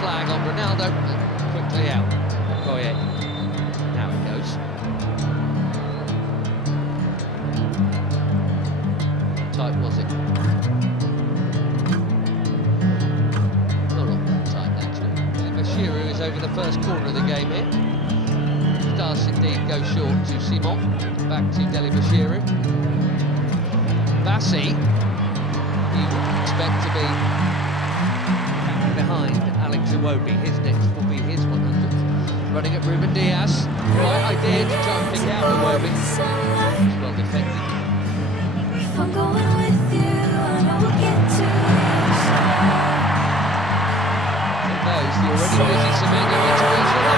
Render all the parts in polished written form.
flag on Ronaldo, quickly out. Okoye. Now it goes. How tight was it? Not all that tight, actually. Bashiru is over the first corner of the game here. Does indeed go short to Simon. Back to Bashiru. Bassi, you would expect to be behind Alex Iwobi. His next will be his 100th. Running at Ruben Diaz. Right idea to try and pick out Iwobi. It's well defended. If I'm going with you, I know we'll get to the side. There goes the already busy Semenyo into the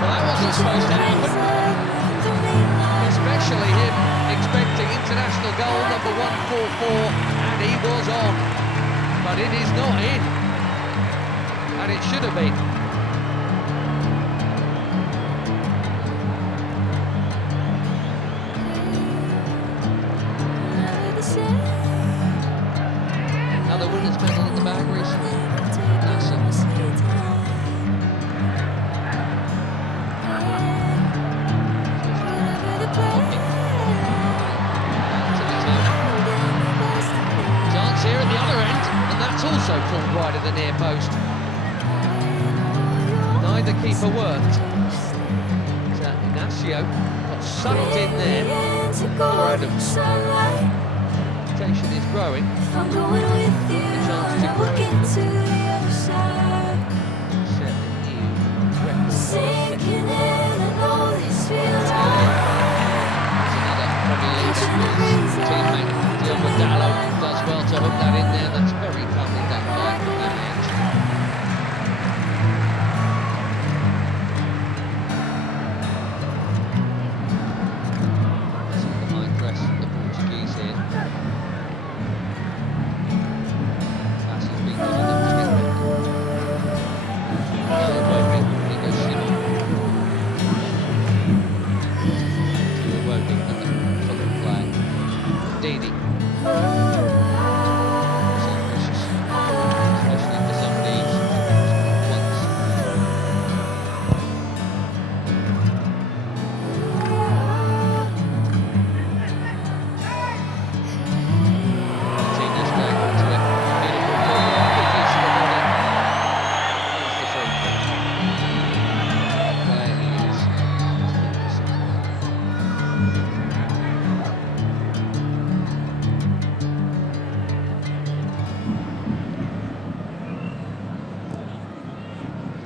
Well, that wasn't supposed to happen. Especially him expecting international goal number 144, and he was on. But it is not in. And it should have been. Another winner's medal in the bag recently. That's it. Chance here at the other end, and that's also pulled wide of the near post. Neither keeper worked. Ignacio got sucked in there. Poor Adams. Reputation is growing. The chance to set a new record. Sinking in, I know this feels Another Premier League teammate, Diogo Dallo, does well to hook that in there. That's very calmly done by Lamage. See the high press from the Portuguese here. Bassi's been good enough to get rid of it. Here goes Simon. To Iwobi at the Fulham flag. Dini. So vicious, especially for some leagues. Once. Martinez going to it. Beautiful ball. Good use of the body. Here's the free kick. There he is.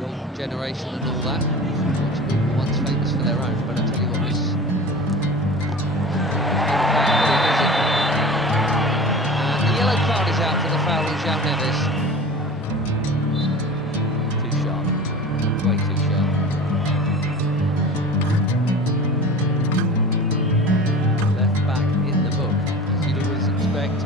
Golden generation and all that. Portugal were once famous for their own, but I tell you what, this. The yellow card is out for the foul on João Neves. Too sharp. Way too sharp. Left back in the book, as you'd always expect.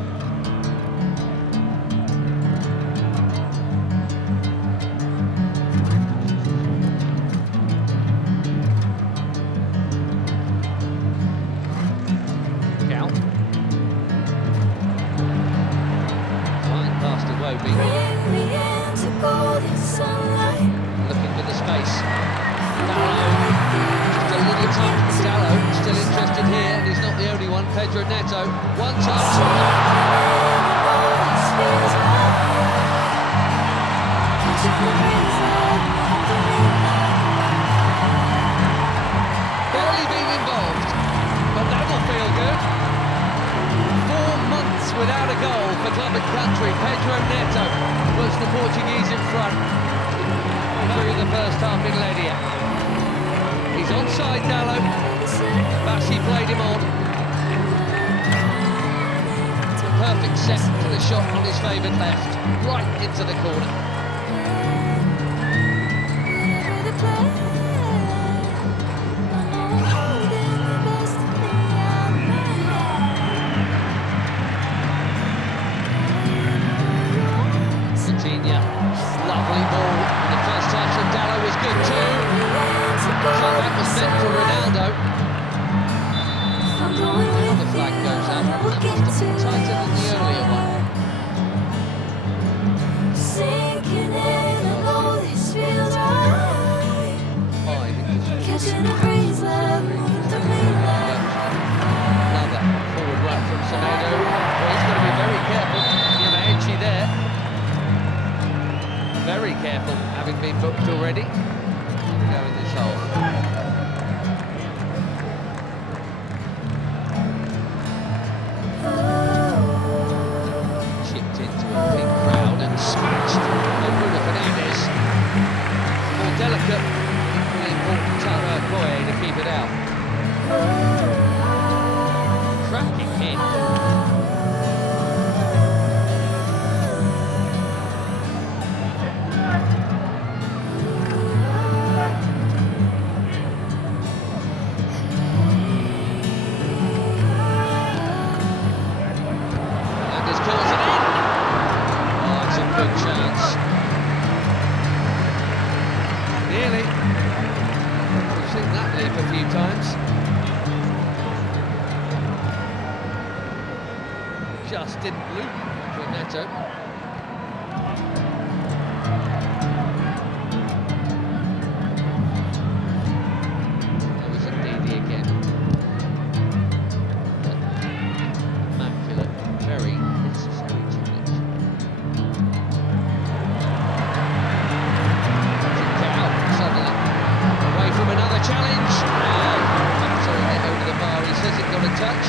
Cal. Flying past Iwobi. Looking for the space. Dallo. Just a little touch from Dallo. Still interested here, and he's not the only one. Pedro Neto. One touch. Barely been involved, but that'll feel good. 4 months without a goal for club and country. Pedro Neto puts the Portuguese in front through the first half in Ledia. He's onside, Dallo. Bassi played him on. The perfect set to the shot on his favoured left, right into the corner. Lovely ball. The first touch from Dallo was good too. So that was meant for Ronaldo. Now the flag goes up. That must have been tighter than the earlier one. Sinking in, I know this feels right. Catching a breeze, love moving through me like Another forward run from Ronaldo. Well, he's got to be very careful. Edgy there. Very careful, having been booked already. Go in this hole. Chipped into a big crowd and smashed by Bruno Fernandes. More delicate, the important Koye to keep it out. Cracking hit. Good chance. Nearly. We've seen that leap a few times. Just didn't loop to Neto. That was Ndidi again. Immaculate, very necessary challenge. From another challenge. Sorry, hit over the bar. He says it got a touch.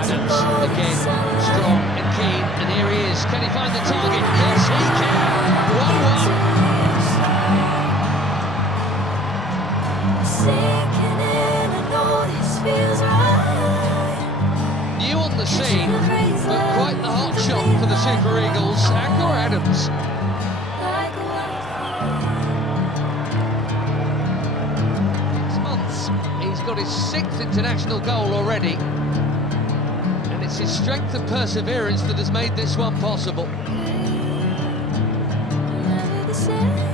Adams again, strong and keen, and here he is. Can he find the target? Yes, he can. 1-1. sinking in, I know this feels right. New on the scene, but quite the hot shot for the Super Eagles, Akor Adams. Like a wildfire. 6 months, he's got his 6th international goal already. And it's his strength and perseverance that has made this one possible. Never the same.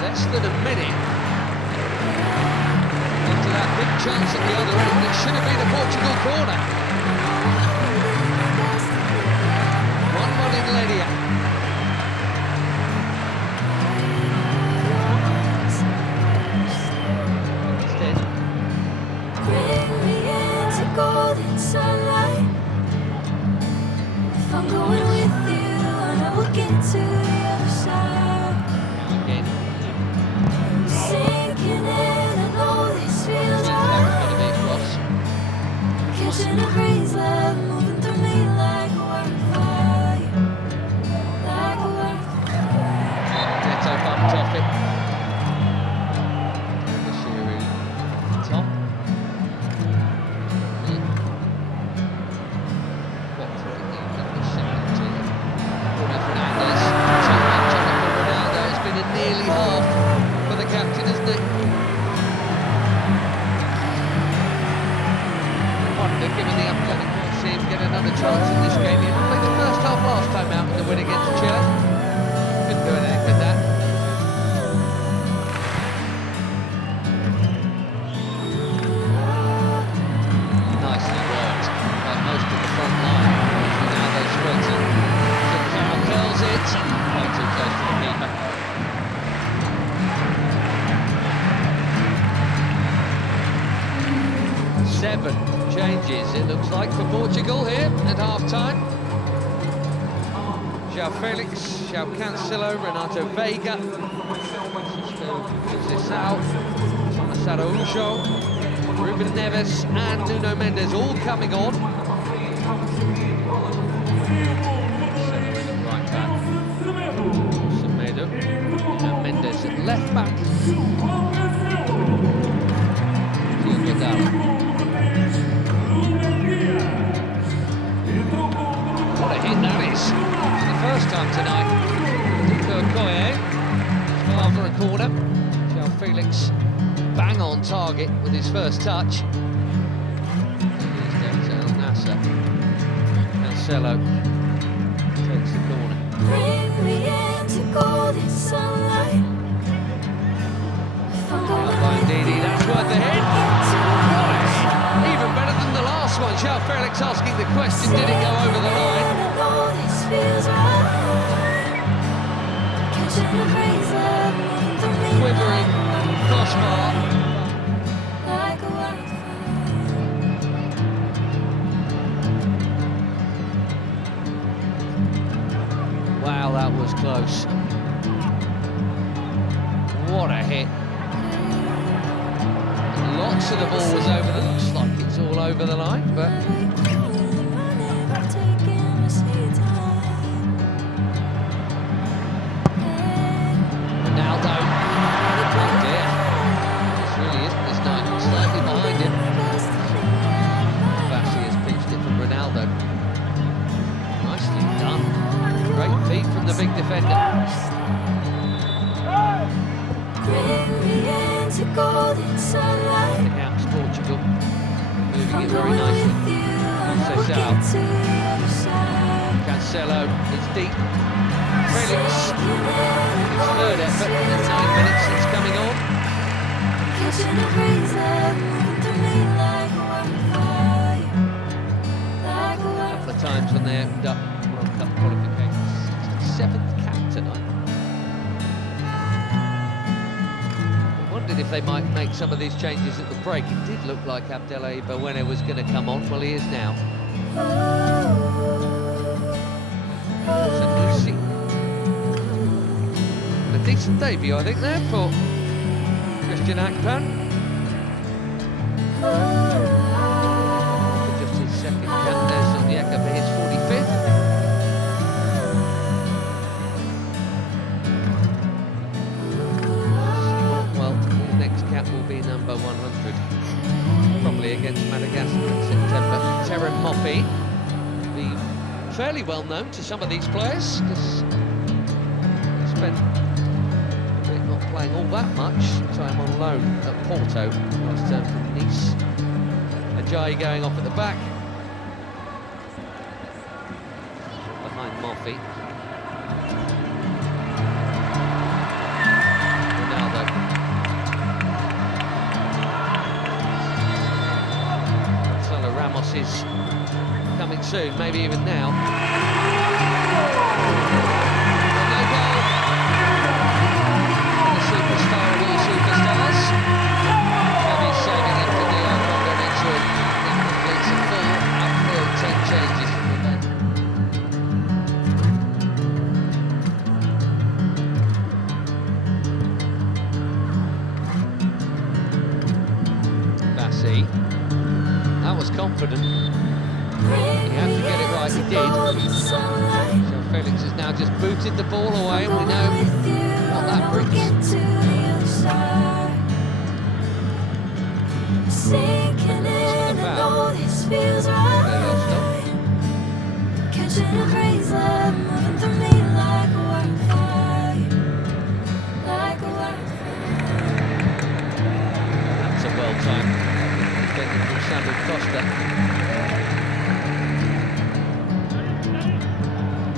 Less than a minute after that big chance at the other end. It should have been a Portugal corner. 1-1 in Ledia. Instead, Bring me into golden sunlight. If I'm going with you, I know we'll get to the other side. again, Sinking in, I know this feels that's right. going to be a cross. Catching a breeze, love moving through me like a wildfire. Like a wildfire. Neto bumped off it. Bashiri, top. Bruno Fernandes. Too much on it for Ronaldo. It's been a nearly half for the captain, hasn't it? Wonder, given the upcoming match, see him get another chance in this game. He played the first half last time out with the win against Chile. Couldn't do anything with that. Nicely worked by most of the front line. Ronaldo sprinting. Zicao curls it. Way too close to the keeper. Seven changes, it looks like, for Portugal here at half-time. João Felix, João Cancelo, Renato Veiga, Zicao, Thomas Araújo, Ruben Neves and Nuno Mendes all coming on. Right back, Semedo, and Mendes at left back. What a hit that is. For the first time tonight. Koye, far for a corner. João Felix bang on target with his first touch. Cancelo takes the corner. Bring me into golden sunlight. Out by Ndidi, that's worth the hit. Even better than the last one. João Felix asking the question, did it go over the line? Quivering crossbar. Wow, that was close. What a hit. Lots of the ball was over the, looks like it's all over the line, but Ronaldo. Oh dear. This really isn't this night. Slightly behind him. Bassi has pitched it from Ronaldo. Nicely done. Great feet from the big defender. Out to Portugal. Moving it very nicely. Cancelo, it's deep. Felix, his third effort in 9 minutes since coming on. A couple of times when they opened up World Cup qualifications. 7th cap tonight. I wondered if they might make some of these changes at the break. It did look like Abdelai Bawene was going to come on. Well, he is now. Sanusi. A decent debut, I think, there for Christian Akpan. Just his second cap there, Sonieka for his 45th. Well, his next cap will be number 100. Probably against Madagascar in September. Terem Moffi, be fairly well known to some of these players because he spent not playing all that much time on loan at Porto last term from Nice. Ajayi going off at the back behind Moffi. Ramos is coming soon, maybe even now. No goal. The superstar of all superstars. Maybe saving it for the Congo next week. That completes a full outfield 10 changes from the bench. Bassi. That was confident. He had to get it right, he did. So Felix has now just booted the ball away, and we know what that brings. For the foul. That's a well-timed defending from Sandro Costa.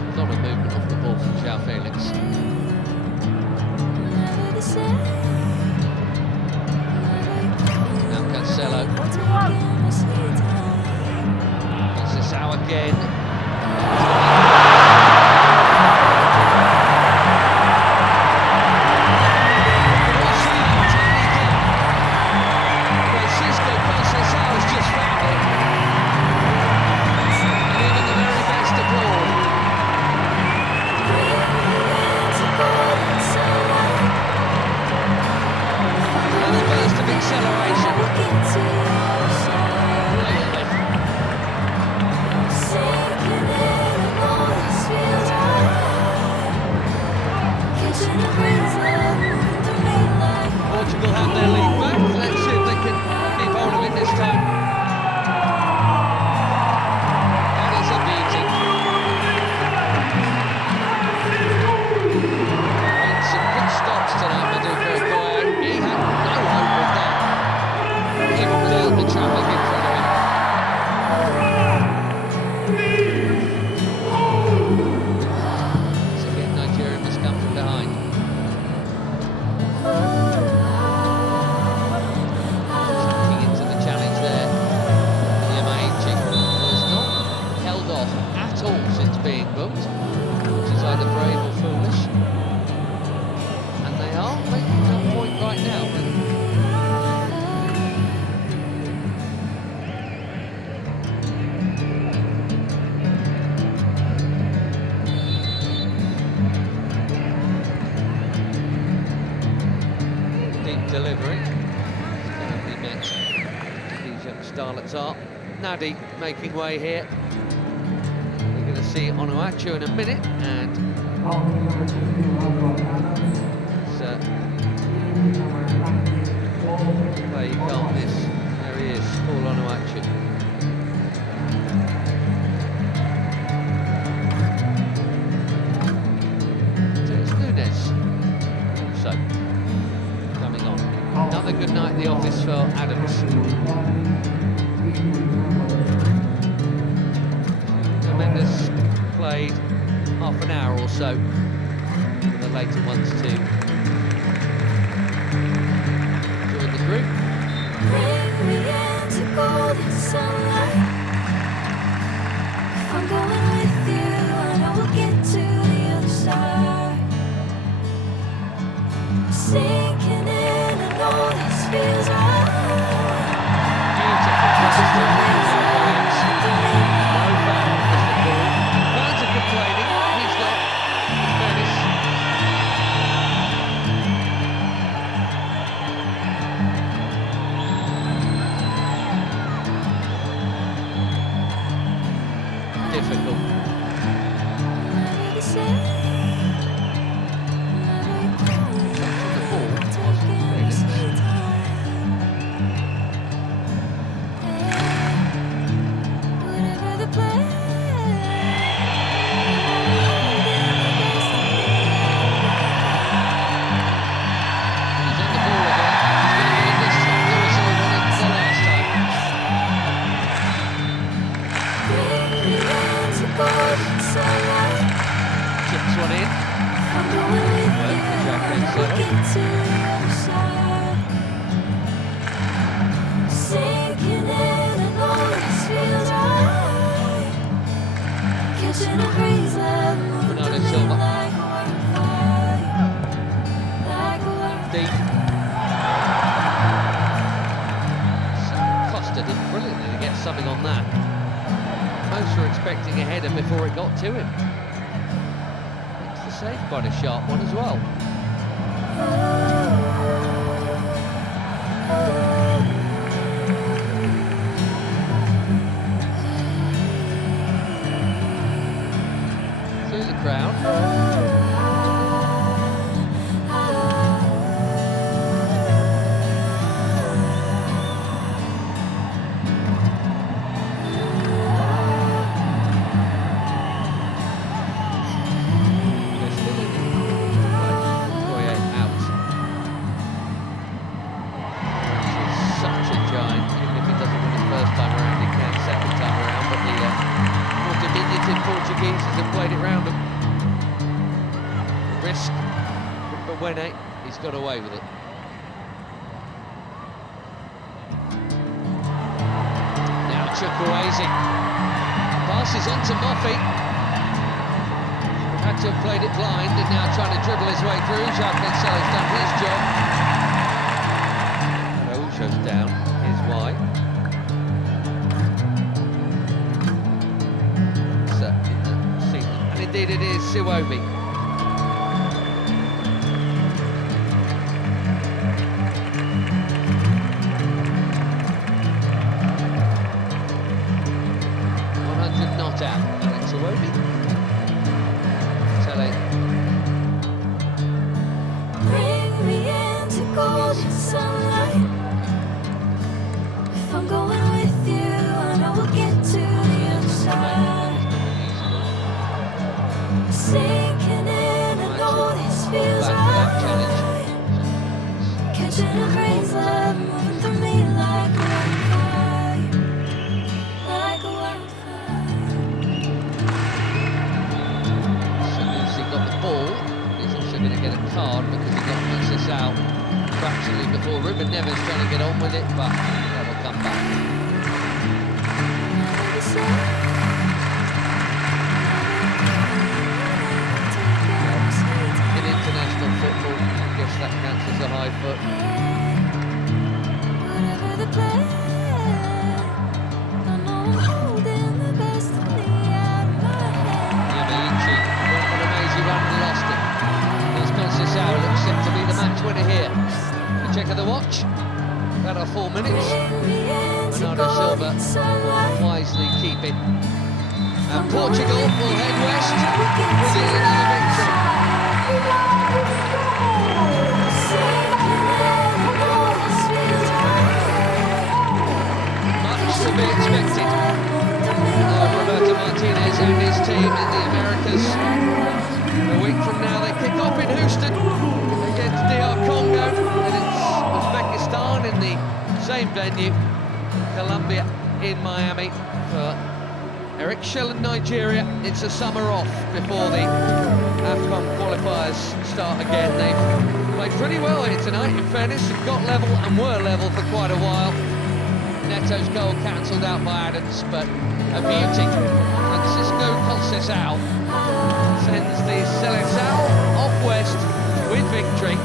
A lot of movement off the ball from João Felix. Now Cancelo. Conceição again. Portugal have their lead back. Let's see if they can keep hold of it this time. That is a beating. Made some good stops tonight, Maduka Okoye. He had no hope with that, even without the traffic in front of him. delivery. Currently met these young starlets are. Nadi making way here. We're going to see Onuachu in a minute, and play you can't miss. There he is, Paul Onuachu. Also coming on. Another good night at the office for Adams. Mendes played half an hour or so. The later ones too. Join the group. Bring me into golden sunlight. If I'm going with you, I know we'll get to the other side. Sinking in, I know this feels right. Beautiful pass to Williams. No foul is the call. Fans are complaining. He's not. In fairness. Difficult. Never the same. Chips one in. Sinking in, I know this feels right. Catching a breeze, love, moving through me like a wildfire. Like a wildfire. Deep. Costa did brilliantly to get something on that. Most were expecting a header before it got to him. Makes the save quite a sharp one as well. Through the crowd. Portuguese have played it round him. Risk, but when he's got away with it. Now Chukwueze passes on to Moffey. Had to have played it blind and now trying to dribble his way through. Jacques Cancelo's done his job. Araujo's down. Here's why. Indeed it is, Siwobi. Not out, Alex Siwobi. Tele. Bring me into golden sunlight. If I'm going with you, I know we'll get to the other side. Sinking in, I know this feels right. Catching a breeze, love, moving through me like a wildfire. Like a wildfire. So he got the ball. He's also going to get a card because he got this out fractionally before. Ruben Neves trying to get on with it, but that'll come back. Football, I guess that counts as a high foot. Whatever the plan, I know I'm holding the best of me out of my hand. Yamaichi went on a mazy run and lost it. There's Conceição, looks set to be the the match winner here. A check of the watch, about 4 minutes. Ronaldo Silva wisely keeping. And Portugal will head west with another victory. Much to be expected. Roberto Martinez and his team in the Americas. A week from now they kick off in Houston against DR Congo, and it's Uzbekistan in the same venue, Colombia in Miami. For Portugal and Nigeria, it's a summer off before the AFCON qualifiers start again. They've played pretty well here tonight, in fairness, and got level and were level for quite a while. Neto's goal cancelled out by Adams, but a beauty. Francisco Conceição sends the Seleção off west with victory.